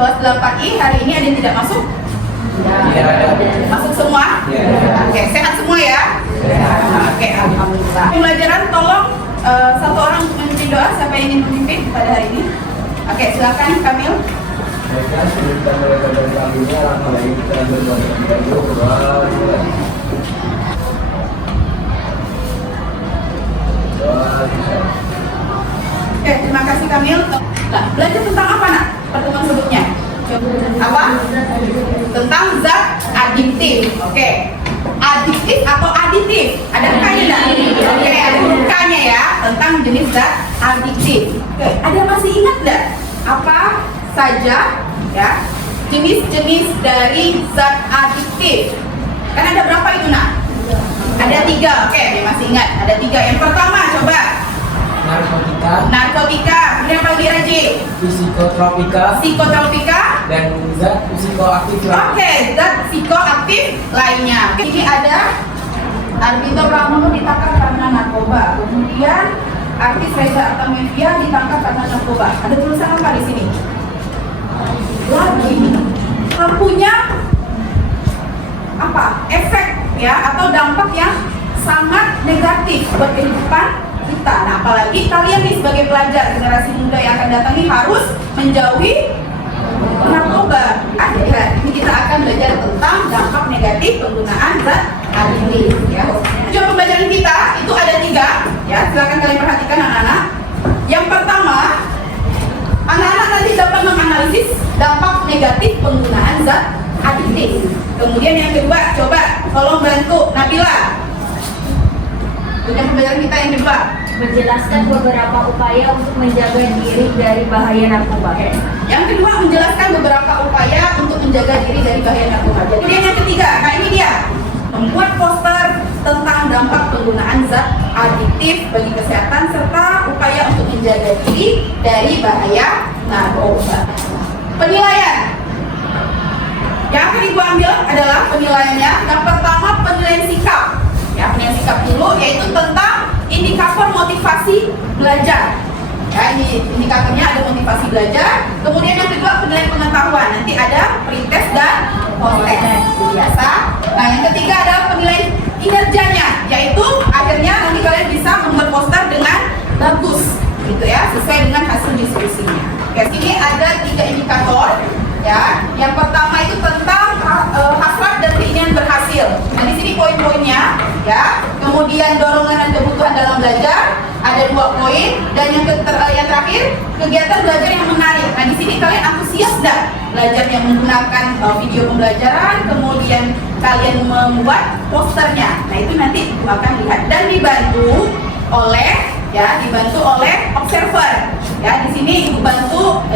kelas 8I hari ini ada yang tidak masuk? Ya. Masuk semua? Ya. Oke, sehat semua ya? Ya. Oke, alhamdulillah. Pembelajaran tolong satu orang memimpin doa. Siapa yang ingin memimpin pada hari ini? Oke, silakan Kamil. Mereka sebutkan mereka dan kambingnya lama lagi kita berdoa. Oke, terima kasih Kamil. Nah, belajar tentang apa nak? Pertemuan sebelumnya. Apa? Tentang zat adiktif. Oke. Adiktif atau aditif? Ada K-nya enggak? Oke, ada K-nya ya. Tentang jenis zat adiktif. Oke, ada yang masih ingat enggak? Apa saja ya jenis-jenis dari zat adiktif? Kan ada berapa itu nak? Ada 3. Oke, masih ingat. Ada 3. Yang pertama coba. Narkotika. Kemudian apa lagi Raji? Psikotropika. Dan zat psikoaktif lainnya. Oke, zat psikoaktif lainnya. Ini ada Arbito Pramono ditangkap karena narkoba. Kemudian artis Reza Artamevia ditangkap karena narkoba. Ada tulisan apa di sini? Lagi punya apa? Efek ya atau dampak yang sangat negatif buat kehidupan kita. Nah, apalagi kalian nih sebagai pelajar generasi muda yang akan datang ini harus menjauhi narkoba. Akhirnya ini kita akan belajar tentang dampak negatif penggunaan zat adiktif. Ya. Tujuan pembelajaran kita itu ada 3. Ya, silakan kalian perhatikan anak-anak. Yang pertama, anak-anak nanti dapat menganalisis dampak negatif penggunaan zat adiktif. Kemudian yang kedua, coba tolong bantu Nabila. Tujuan pembelajaran kita yang kedua, menjelaskan beberapa upaya untuk menjaga diri dari bahaya narkoba. Yang kedua, menjelaskan beberapa upaya untuk menjaga diri dari bahaya narkoba. Kemudian yang ketiga, nah ini dia, membuat poster tentang dampak penggunaan zat adiktif bagi kesehatan serta upaya untuk menjaga diri dari bahaya narkoba. Penilaian yang akan ibu ambil adalah penilaiannya. Yang pertama, penilaian sikap. Ya, penilaian sikap dulu, yaitu tentang indikator motivasi belajar. Ya, ini indikatornya ada motivasi belajar. Kemudian yang kedua, penilaian pengetahuan. Nanti ada pretest dan post-test biasa. Nah, yang ketiga ada penilaian kinerjanya, yaitu akhirnya nanti kalian bisa membuat poster dengan bagus, gitu ya, sesuai dengan hasil diskusinya. Oke, sini ada 3 indikator. Ya, yang pertama itu tentang hasrat dan keinginan berhasil. Nah, di sini poin-poinnya, ya. Kemudian dorongan dan kebutuhan dalam belajar ada 2 poin, dan yang terakhir kegiatan belajar yang menarik. Nah, di sini kalian antusias nggak belajar yang menggunakan video pembelajaran, kemudian kalian membuat posternya. Nah, itu nanti Ibu akan lihat dan dibantu oleh observer. Ya, di sini Ibu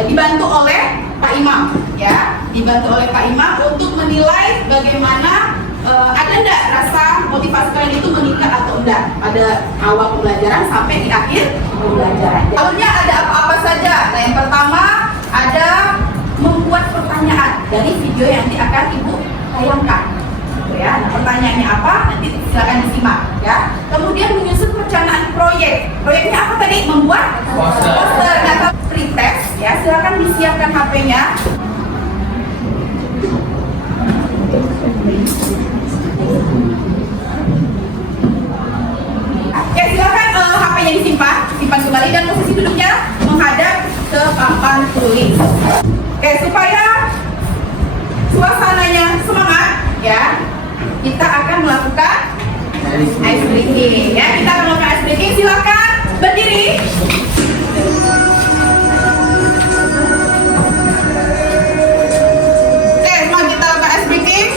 dibantu oleh Pak Imam, ya, dibantu oleh Pak Imam untuk menilai bagaimana ada enggak rasa motivasi kalian itu meningkat atau enggak pada awal pembelajaran sampai di akhir pembelajaran. Alurnya ada apa-apa saja. Nah, yang pertama ada membuat pertanyaan dari video yang nanti akan Ibu tayangkan. Ya, nah, pertanyaannya apa? Nanti silakan disimak, ya. Kemudian menyusun perencanaan proyek. Proyeknya apa tadi? Membuat poster. Nah, pretest, ya. Silakan disiapkan HP-nya. Ya, silakan HP-nya simpan kembali dan posisi duduknya menghadap ke papan tulis. Oke, supaya suasananya semangat, ya. Kita akan melakukan ice breaking, ya. Kita akan melakukan ice breaking. Silakan berdiri. Oke, semua kita lakukan ice breaking.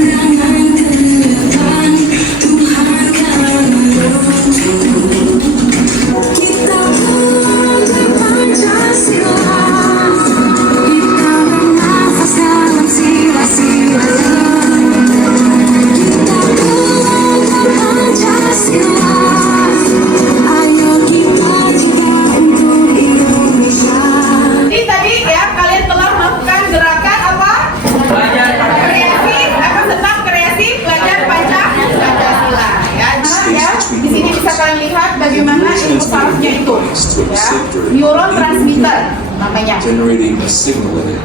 I'm kalian lihat bagaimana ilmu sarafnya itu, ya, neuron transmitter namanya. generating a signal in it,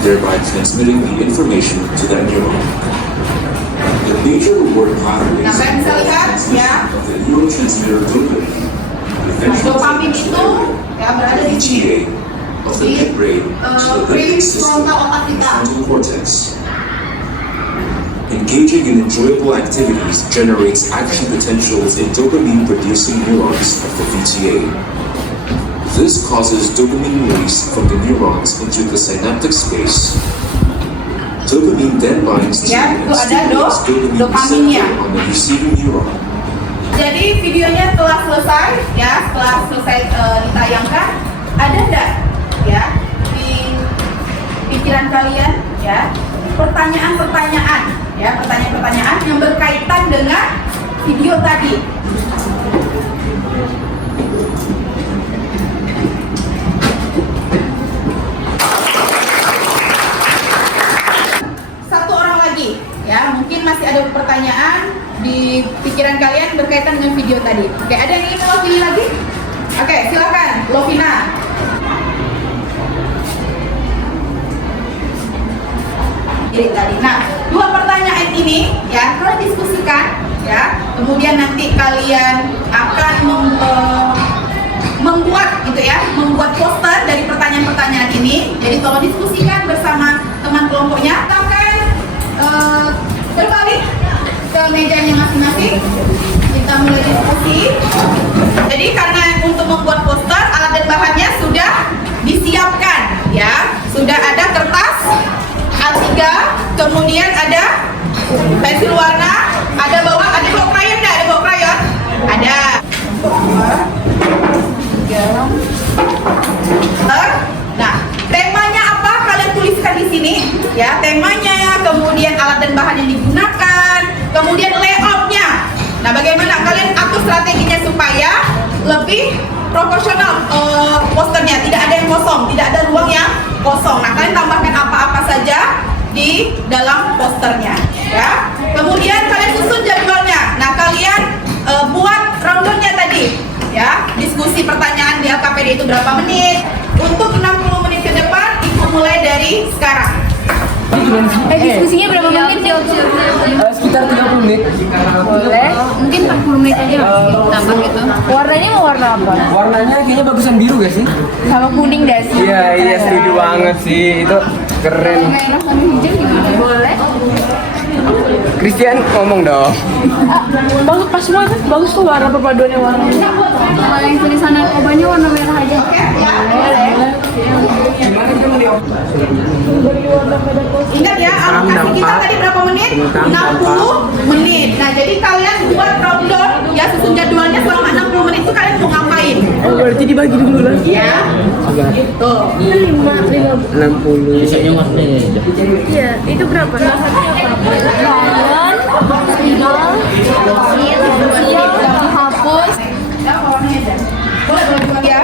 thereby transmitting the information to that neuron. The major reward pathways Nah, kalian bisa lihat, ya, of the neurotransmitter dopamine, dopamin itu ya berada di sini, PTA, of the midbrain to the limbic system prefrontal otak and kita. frontal cortex. Engaging in enjoyable activities generates action potentials in dopamine-producing neurons of the VTA. This causes dopamine release from the neurons into the synaptic space. Dopamine then binds to Ya, and itu ada stimulates dopamine dopaminnya. receptor on the receiving neuron. Jadi videonya telah selesai, ya, setelah selesai ditayangkan, ada enggak, ya, di pikiran kalian, ya, pertanyaan-pertanyaan, ya, pertanyaan-pertanyaan yang berkaitan dengan video tadi. Satu orang lagi, ya, mungkin masih ada pertanyaan di pikiran kalian berkaitan dengan video tadi. Oke, ada yang ingin mewakili lagi? Oke, silakan, Lovina. Jadi tadi. Nah, dua pertanyaan ini ya kalian diskusikan, ya. Kemudian nanti kalian akan membuat gitu ya, membuat poster dari pertanyaan-pertanyaan ini. Jadi tolong diskusikan bersama teman kelompoknya. Kita akan berbalik ke mejanya masing-masing. Kita mulai diskusi. Jadi karena untuk membuat poster alat dan bahannya sudah disiapkan, ya. Sudah ada kertas A3, kemudian ada pensil warna, ada bawa krayon, ada bawa krayon, ada. Nah, temanya apa kalian tuliskan di sini, ya, temanya, kemudian alat dan bahan yang digunakan, kemudian layoutnya. Nah, bagaimana kalian atur strateginya supaya lebih proporsional posternya, tidak ada yang kosong, tidak ada ruang yang kosong. Nah, kalian tambahkan apa-apa saja di dalam posternya, ya. Kemudian kalian susun jadwalnya. Nah, kalian buat rundownnya tadi, ya. Diskusi pertanyaan di LKPD itu berapa menit? Untuk 60 menit ke depan, itu mulai dari sekarang. Diskusinya berapa menit? Sekitar 30 menit. Boleh. Mungkin 40 menit aja tambah gitu. Warnanya mau warna apa? Warnanya kayaknya bagusan biru gak sih? Sama kuning dah sih. Iya setuju banget sih, itu keren. Nggak enak sama hijau gimana? Boleh. Christian ngomong dong. Bagus pas banget, bagus tuh warna perpaduannya warna. Kalau yang tulisan narkobanya warna merah aja. Ingat ya, alokasi kita tadi berapa menit? 60 menit. Nah, jadi kalian buat rundown, ya, susun jadwalnya selama 60 menit itu kalian mau ngapain? Oh, berarti dibagi dulu lah. Ya, gitu. 60. Biasanya warnanya aja. Iya, itu berapa? Balon, spidol, pensil, hapus. Ya, warnanya aja. Boleh bagi ya.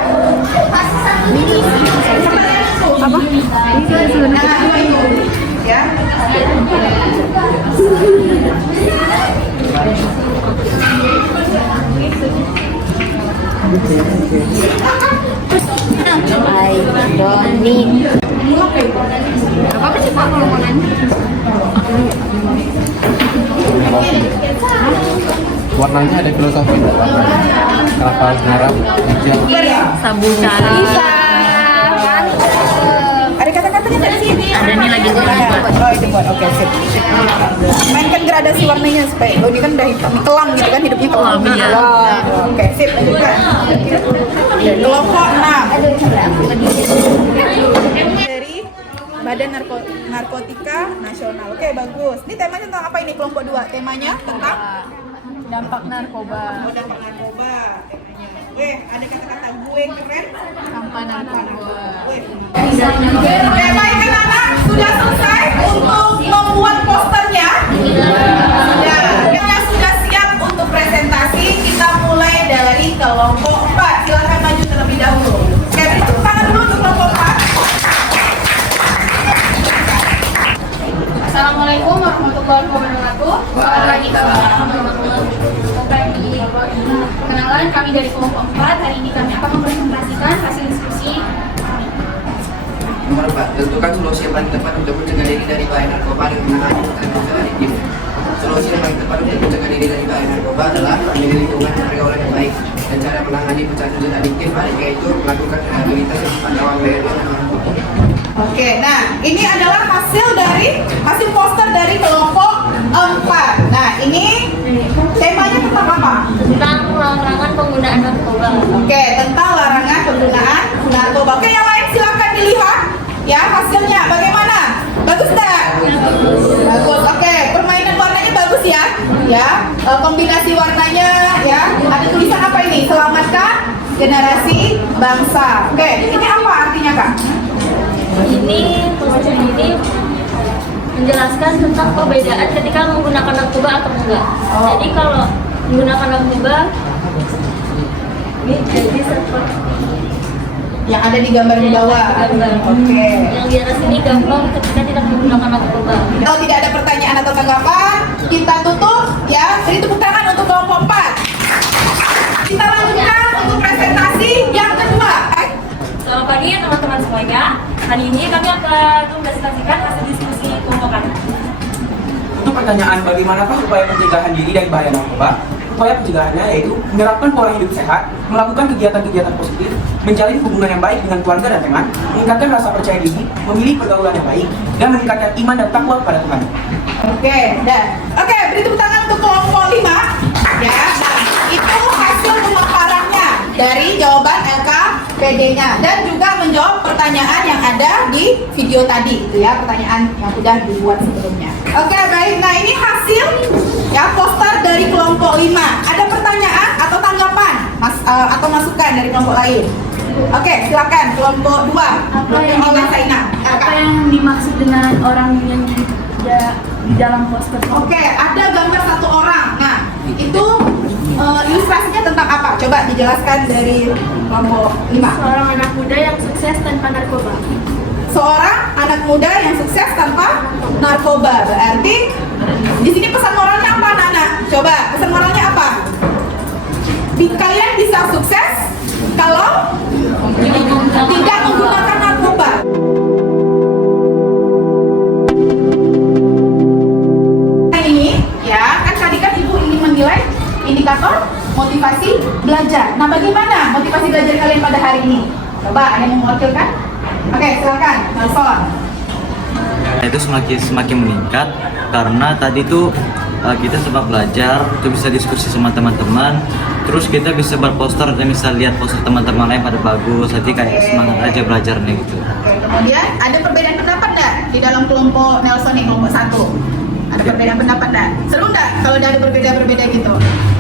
Apa? Nah, itu, ya. I don't need. Apa sih Pak kalau mau nanya? Warnanya ada filosofi. Kenapa harus merah? Hijau. Sabu cari. Ada kata-katanya dari sini. Ada nih lagi Oh, itu buat. Oke, sip. Mainkan gradasi warnanya supaya ini kan udah hitam, kelam gitu kan, hidupnya kelam. Iya. Oke, sip. Lanjutkan. Kelompok 6 dari Badan Narkotika Nasional. Oke, bagus. Ini temanya tentang apa ini kelompok 2? Temanya tentang Dampak narkoba. dampak narkoba. Temanya. Weh, ada kata-kata gue keren. Tanpa narkoba. Oke, baik anak-anak, sudah selesai untuk membuat posternya. Ya, yang sudah siap untuk presentasi, kita mulai dari kelompok 4. Silakan maju terlebih dahulu. Oke, beri tepuk tangan dulu untuk kelompok 4. Assalamualaikum warahmatullahi wabarakatuh. Waalaikumsalam warahmatullahi wabarakatuh. Perkenalan, kami dari kelompok 4. Hari ini kami akan mempresentasikan hasil diskusi. Nomor 4, tentukan solusi yang paling tepat untuk mencegah diri dari bahaya narkoba dan menangani kekerasan adiktif. Solusi yang paling tepat untuk mencegah diri dari bahaya narkoba adalah memilih lingkungan dan pergaulan yang baik. Dan cara menangani pecandu zat adiktif yaitu melakukan rehabilitasi yang tepat awal PDP dan narkoba. Oke, nah ini adalah hasil poster dari kelompok 4. Nah ini temanya tentang apa? Tentang larangan penggunaan narkoba. Oke, tentang larangan penggunaan narkoba. Oke, yang lain silakan dilihat ya hasilnya bagaimana? Bagus tak? Bagus. Oke, permainan warnanya bagus ya. Ya, kombinasi warnanya ya. Ada tulisan apa ini? Selamatkan generasi bangsa. Oke, ini apa artinya Kak? Ini poster ini menjelaskan tentang perbedaan ketika menggunakan narkoba atau enggak. Jadi kalau menggunakan narkoba ini jadi seperti Yang ada di gambar di bawah. gambar. Oke. Yang di atas ini gampang ketika tidak menggunakan narkoba. Kalau tidak ada pertanyaan atau tanggapan, kita tutup ya. Beri tepuk tangan untuk kelompok 4. Kita lanjutkan untuk presentasi yang kedua. Selamat pagi teman-teman semuanya. Hari ini kami akan mempresentasikan hasil diskusi kelompok kami. Untuk pertanyaan bagaimanakah upaya pencegahan diri dari bahaya narkoba? Upaya pencegahannya yaitu menerapkan pola hidup sehat, melakukan kegiatan-kegiatan positif, menjalin hubungan yang baik dengan keluarga dan teman, meningkatkan rasa percaya diri, memilih pergaulan yang baik, dan meningkatkan iman dan takwa pada Tuhan. Oke, dan oke, beri tepuk tangan untuk kelompok 5. Ya, nah, itu hasil pemaparannya dari jawaban LKPD-nya dan juga menjawab pertanyaan yang ada di video tadi, itu ya, pertanyaan yang sudah dibuat sebelumnya. Oke, baik. Nah, ini hasil ya poster dari kelompok 5. Ada pertanyaan atau tanggapan atau masukan dari kelompok lain? Oke, silakan kelompok 2. Oleh Saina. Apa yang dimaksud dengan orang yang di dalam poster? Oke, ada gambar satu orang. Nah, itu ilustrasinya tentang apa? Coba dijelaskan dari kelompok 5. Seorang anak muda yang sukses tanpa narkoba. Seorang anak muda yang sukses tanpa narkoba. Berarti di sini pesan moralnya apa, anak-anak? Coba pesan moralnya apa? Kalian bisa sukses kalau tidak menggunakan narkoba. Ini ya kan tadi kan ibu ingin menilai indikator motivasi belajar. Nah, bagaimana motivasi belajar kalian pada hari ini? Coba ada yang mewakilkan? Oke, silakan, Nelson. Itu semakin meningkat karena tadi tuh kita sempat belajar, itu bisa diskusi sama teman-teman, terus kita bisa berposter dan bisa lihat poster teman-teman lain pada bagus, jadi kayak semangat aja belajarnya gitu. Oke, kemudian ada perbedaan pendapat nggak di dalam kelompok Nelson nih, kelompok 1? Ada perbedaan pendapat nggak? Seru nggak kalau udah ada berbeda-berbeda gitu?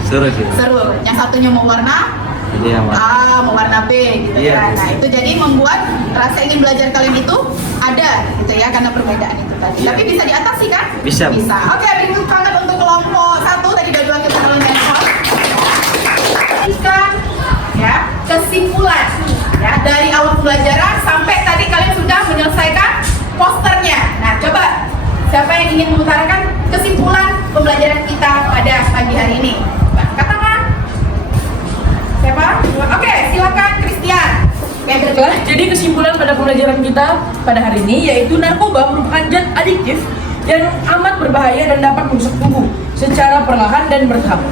Seru sih. Seru. Yang satunya mau warna Jadi yang A, mau warna B gitu ya. Iya. Nah, itu jadi membuat rasa ingin belajar kalian itu ada gitu ya, karena perbedaan itu tadi. Iya. Tapi bisa diatasi kan? Bisa, Bu. Bisa. Oke, beri tepuk tangan untuk kelompok 1 tadi udah diwakilkan oleh Nelson. Ya, kesimpulan ya dari awal pembelajaran sampai tadi kalian sudah menyelesaikan posternya. Nah, coba siapa yang ingin mengutarakan kesimpulan pembelajaran kita pada pagi hari ini? Katakan. Siapa? Oke, silakan Christian. Baiklah, jadi kesimpulan pada pembelajaran kita pada hari ini yaitu narkoba merupakan zat adiktif yang amat berbahaya dan dapat merusak tubuh secara perlahan dan bertahap.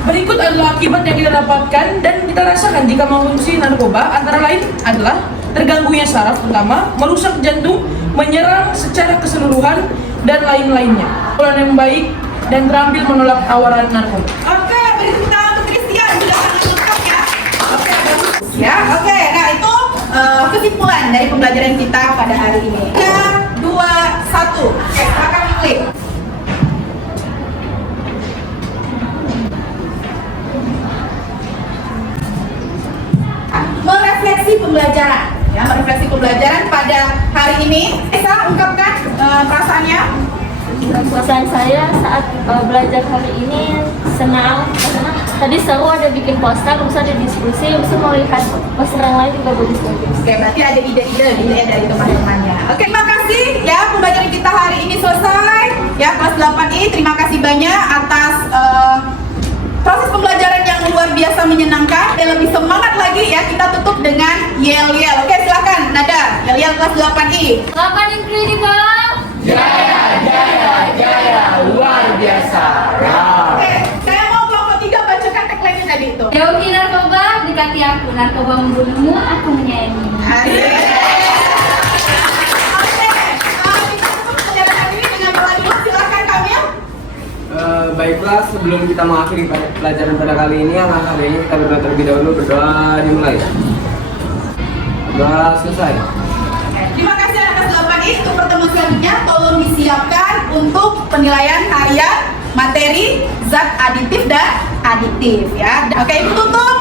Berikut adalah akibat yang kita dapatkan dan kita rasakan jika mengonsumsi narkoba, antara lain adalah terganggunya saraf utama, merusak jantung, menyerang secara keseluruhan, dan lain-lainnya. Pola yang baik dan terampil menolak tawaran narkoba. Oke, beri tepuk tangan untuk Christian. Sudah sangat lengkap ya. Oke, bagus. Ya, oke. Nah, itu kesimpulan dari pembelajaran kita pada hari ini. 3, 2, 1. Oke, silakan klik. Merefleksi pembelajaran. Ya, merefleksi pembelajaran pada hari ini. Esa, ungkapkan perasaannya. Perasaan saya saat belajar hari ini senang karena tadi seru, ada bikin poster, bisa ada diskusi, bisa melihat poster yang lain juga bagus-bagus. Oke, berarti ada ide-ide gitu ya dari teman-temannya. Oke, terima kasih ya, pembelajaran kita hari ini selesai. Ya, kelas 8I, terima kasih banyak atas proses pembelajaran yang luar biasa menyenangkan dan lebih semangat lagi ya, kita tutup dengan yel-yel. Oke, silakan Nada, yel-yel kelas 8I. 8 incredible. Oke, saya mau kelompok 3 bacakan tagline-nya tadi itu. Jauhi narkoba, dekati aku. Narkoba membunuhmu, aku menyayangi. Asik. Oke, kita tutup pelajaran hari ini dengan doa dulu. Silakan Kamil. Baiklah, sebelum kita mengakhiri pelajaran pada kali ini, alangkah baiknya kita berdoa terlebih dahulu. Berdoa dimulai. Doa selesai. Terima kasih anak kelas 8I. Untuk pertemuan selanjutnya tolong disiapkan untuk penilaian karya materi zat aditif dan adiktif ya. Oke, Ibu tutup.